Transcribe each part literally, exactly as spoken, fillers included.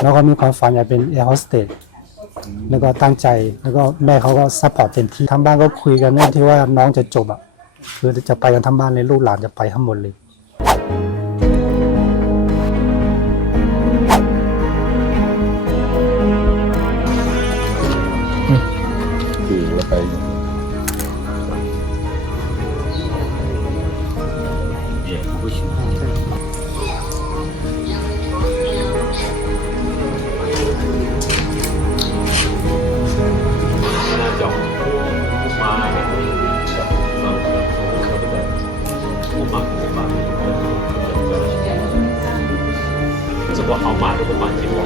แล้วเขามีความฝันอยากเป็นแอร์โฮสเตสแล้วก็ตั้งใจแล้วก็แม่เขาก็ซัพพอร์ตเต็มที่ทั้งบ้านก็คุยกันเรื่องที่ว่าน้องจะจบอ่ะคือจะไปกันทั้งบ้านเลยลูกหลานจะไปทั้งหมดเลยคือเราไป这个号码这个环境我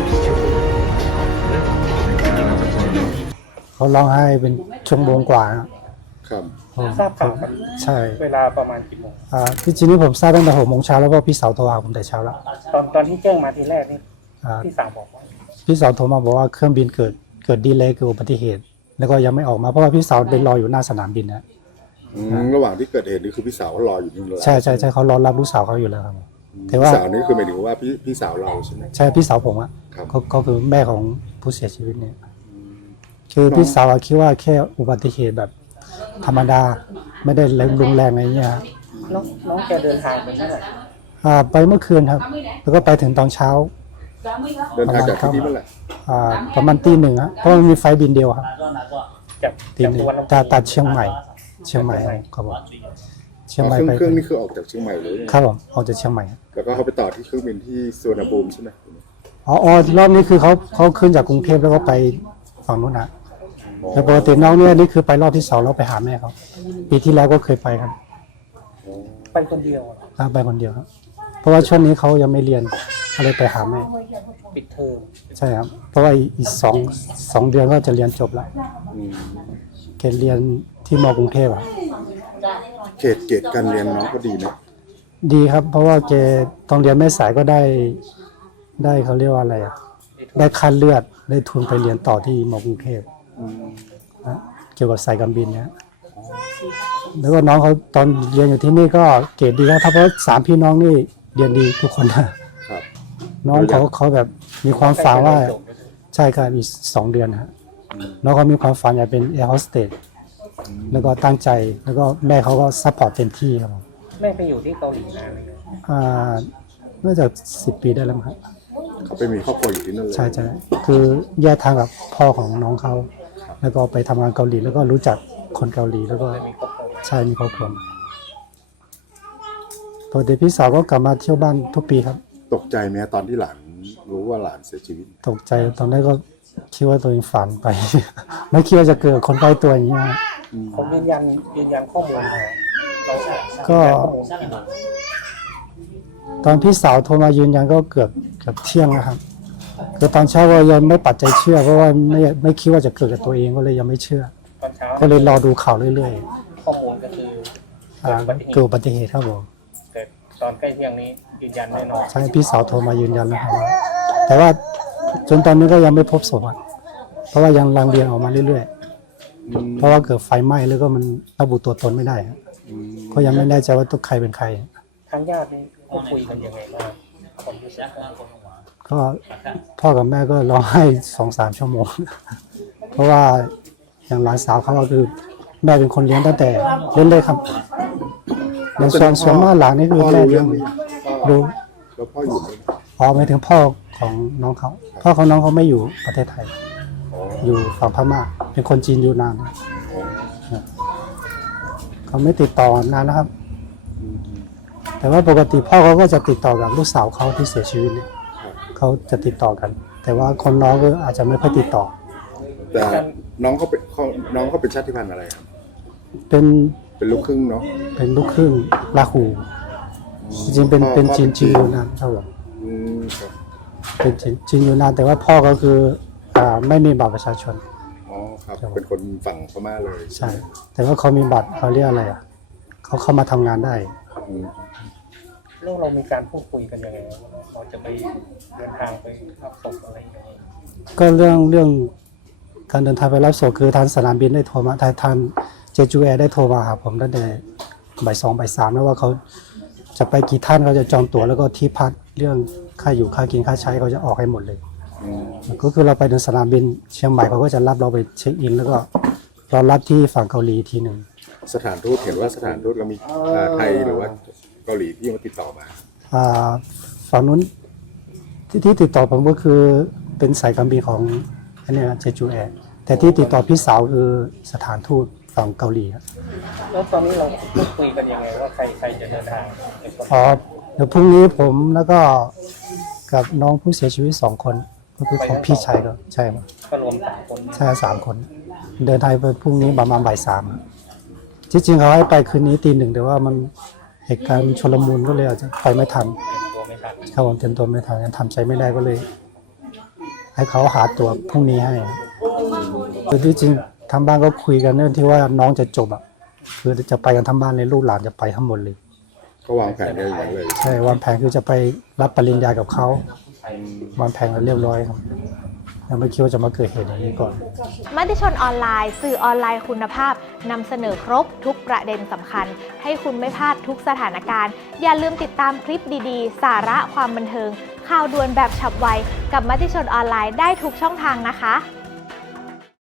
เขาร้องไห้เป็นชั่วโมงกว่านะครับทราบข่าวกันใช่เวลาประมาณกี่โมงอ่าที่จริงนี่ผมทราบตั้งแต่หกโมงเช้าแล้วเพราะพี่สาวโทรหาผมแต่เช้าแล้วตอนตอนที่แจ้งมาทีแรกนี่อ่าพี่สาวบอกว่าพี่สาวโทรมาบอกว่าเครื่องบินเกิดเกิดดีเลย์เกิดอุบัติเหตุ แล้วก็ยังไม่ออกมาเพราะว่าพี่สาวเป็นรออยู่หน้าสนามบินนะอืมระหว่างที่เกิดเหตุนี่คือพี่สาวเขารออยู่นี่เลยใช่ใช่ใช่เขารอรับลูกสาวเขาอยู่แล้วครับแต่ว่าพี่สาวนี่คือหมายถึงว่าพี่พี่สาวเราใช่ไหมใช่พี่สาวผมอะครับก็ก็คือแม่ของผู้เสียชีวิตเนี่ยคือพี่สาวอะคิดว่าแค่อุบัติเหตุแบบธรรมดาไม่ได้รุนแรงอะไรเงี้ยครับน้องน้องแกเดินทางไปเมื่อไหร่อ่าไปเมื่อคืนครับ แล้วก็ไปถึงตอนเช้าเดินทางจากที่นี่เมื่อไหร่อ่าประมาณตีหนึ่งอะเพราะมันมีไฟล์บินเดียวครับจากตีจากหนึ่งตัวนน้องตัดตัดเชียงใหม่ เชียงใหม่ครับผมเชียงใหม่เครื่องไปเครื่องนี่คือออกจากเชียงใหม่เลยครับผมออกจากเชียงใหม่แล้วก็เขาไปต่อที่เครื่องบินที่สุวรรณภูมิใช่ไหมอ๋ออ๋อรอบนี้คือเขาเขาขึ้นจากกรุงเทพแล้วก็ไปฝั่งนู้นนะแต่ปกติน้องเนี่ยนี่คือไปรอบที่สองแล้วไปหาแม่เขาปีที่แล้วก็เคยไปครับไปคนเดียวเหรออ่าไปคนเดียวครับเพราะว่าช่วงนี้เขายังไม่เรียนก็เลยไปหาแม่ปิดเทอมใช่ครับเพราะว่าอีกสองสองเดือนก็จะเรียนจบแล้วอืมเกรดเรียนที่มกรุงเทพอะเกรดเกรดการเรียนน้องก็ดีไหมดีครับ เพราะว่าเกตอนเรียนแม่สายก็ได้ได้เขาเรียกว่าอะไรอะได้คัดเลือดได้ทุนไปเรียนต่อที่มกรุงเทพอืมนะเกี่ยวกับสายการบินเนี่ยแล้วก็น้องเขาตอนเรียนอยู่ที่นี่ก็เกรดดีครับเพราะสามพี่น้องนี่เรียนดีทุกคนนะครับ น้องเขาเขาแบบมีความฝันว่าใช่ครับอีกสองเดือนนะน้องเขามีความฝันอยากเป็นแอร์โฮสเตสแล้วก็ตั้งใจแล้วก็แม่เขาก็ซัพพอร์ตเต็มที่ครับผมแม่ไปอยู่ที่เกาหลีนานไหมอ่าน่าจะสิบปีได้แล้วมั้งครับเขาไปมีครอบครัวอยู่ที่นั่นเลยใช่ใช่คือแยกทางกับพ่อของน้องเขาแล้วก็ไปทำงานเกาหลีแล้วก็รู้จักคนเกาหลีแล้วก็มีครอบครัวใช่มีครอบครัวปกติพี่สาวก็กลับมาเที่ยวบ้านทุกปีครับตกใจไหมตอนที่หลานรู้ว่าหลานเสียชีวิตตกใจตอนแรกก็คิดว่าตัวเองฝันไป ไม่คิดว่าจะเกิดคนใกล้ตัวอย่างนี้ยเขายืนยันยืนยันข้อมูลมาเราก็ยืนยันข้อมูลกี่โมงตอนพี่สาวโทรมายืนยันก็เกือบเกือบเที่ยงนะครับคือตอนเช้าก็ยังไม่ปักใจเชื่อเพราะว่าไม่ไม่คิดว่าจะเกิดกับตัวเองก็เลยยังไม่เชื่อตอนเช้าก็เลยรอดูข่าวเรื่อยข้อมูลก็คือๆอ่าเกิดอุบัติเหตุครับผมเกิดตอนใกล้เที่ยงนี้ยืนยันแน่นอนใช่พี่สาวโทรมายืนยันนะครับว่าแต่ว่าจนตอนนี้ก็ยังไม่พบศพอะเพราะว่ายังรังเรียงออกมาเรื่อยๆเพราะว่าเกิดไฟไหม้แล้วก็มันระบุตัวตนไม่ได้อะก็ยังไม่แน่ใจว่าตัวใครเป็นใครทางญาตินี่พูดคุยกันยังไงบ้างความรู้สึกก็พ่อกับแม่ก็ร้องไห้สองสามชั่วโมง เพราะว่าอย่างหลานสาวเขาก็คือแม่เป็นคนเลี้ยงตั้งแต่เล่นเลยครับในส่วนส่วนมากหลานนี่คือพ่อแม่รู้เลี้เรื่ยอง งนี้รู้แล้วพ่ออยู่ไหมอ๋อหมายถึงพ่อของน้องเขาพ่อของน้องเขาไม่อยู่ประเทศไทยอ๋ออยู่ฝั่งพม่าเป็นคนจีนอยู่นานอ๋อเขาไม่ติดต่อนานแล้วครับอืมแต่ว่าปกติพ่อเขาก็จะติดต่อกับลูกสาวเขาที่เสียชีวิตเนี่ยครับเขาจะติดต่อกัน แต่ว่าคนน้องก็อาจจะไม่ค่อยติดต่อแต่น้องเขาเป็นเขาน้องเขาเป็นชาติพันธุ์อะไรครับเป็นเป็นลูกครึ่งเนาะเป็นลูกครึ่งลาหูจริงๆเป็นพ่อเป็นพ่อจีนจีนอยู่นานครับผมอืมครับเป็นจีนจีนอยู่นานแต่ว่าพ่อก็คืออ่าไม่มีบัตรประชาชนอ๋อครับเป็นคนฝั่งพม่าเลยใช่ แต่ว่าเขามีบัตรเขาเรียกอะไรอ่ะเขาเข้ามาทำงานได้อืมเรื่องเรามีการพูดคุยกันยังไงว่าเราจะไปเดินทางไปรับศพอะไรอย่างเงี้ยก็เรื่องเรื่องการเดินทางไปรับศพคือทางสนามบินได้โทรมาทางทางเจจูแอร์ได้โทรมาหาผมตั้งแต่บ่ายสองบ่ายสามแล้วว่าเขาจะไปกี่ท่านเขาจะจองตั๋วแล้วก็ที่พักเรื่องค่าอยู่ค่ากินค่าใช้เขาจะออกให้หมดเลยอืมก็คือเราไปถึงสนามบินเชียงใหม่เขาก็จะรับเราไปเช็คอิน แล้วก็รอรับที่ฝั่งเกาหลีทีหนึ่งสถานทูตเห็นว่าสถานทูตเรามีอ่าไทยหรือว่าเกาหลีที่มาติดต่อมาอ่าฝั่งนู้นที่ที่ติดต่อผมก็คือเป็นสายการบินของอันเนี้เจจูแอร์แต่ที่ติดต่อพี่สาวคือสถานทูตฝั่งเกาหลีครับแล้วตอนนี้เราพูดคุยกันยังไงว่าใครใครจะเดินทางในคนอ๋อเดี๋ยวพรุ่งนี้ผมแล้วก็กับน้องผู้เสียชีวิตสองคนก็คือของพี่ชายก็ใช่ไหมก็รวมสามคนใช่สามคน เดินทางไปพรุ่งนี้ประมาณบ่ายสามที่จริงเขาให้ไปคืนนี้ตีหนึ่งแต่ว่ามันเหตุการณ์ชลมุนก็เลยอาจจะไปไม่ทันเตรียมตัวไม่ทันเขาผมเตรียมตัวไม่ทันทำใจไม่ได้ก็เลย ให้เขาหาตัวพรุ่งนี้ให้คือที่จริงทางบ้านก็คุยกันเรื่องที่ว่าน้องจะจบอ่ะคือจะไปกันทั้งบ้านเลยลูกหลานจะไปทั้งหมดเลยก็วางแผนกันอย่างนั้นเลยใช่วางแผนคือจะไปรับปริญญากับเขาวางแผนกันเรียบร้อยครับยังไม่คิดว่าจะมาเกิดเหตุอย่างนี้ก่อนมติชนออนไลน์สื่อออนไลน์คุณภาพนำเสนอครบทุกประเด็นสำคัญ ให้คุณไม่พลาดทุกสถานการณ์ อย่าลืมติดตามคลิปดีๆ สาระความบันเทิง ข่าวด่วนแบบฉับไวกับมติชนออนไลน์ได้ทุกช่องทางนะคะ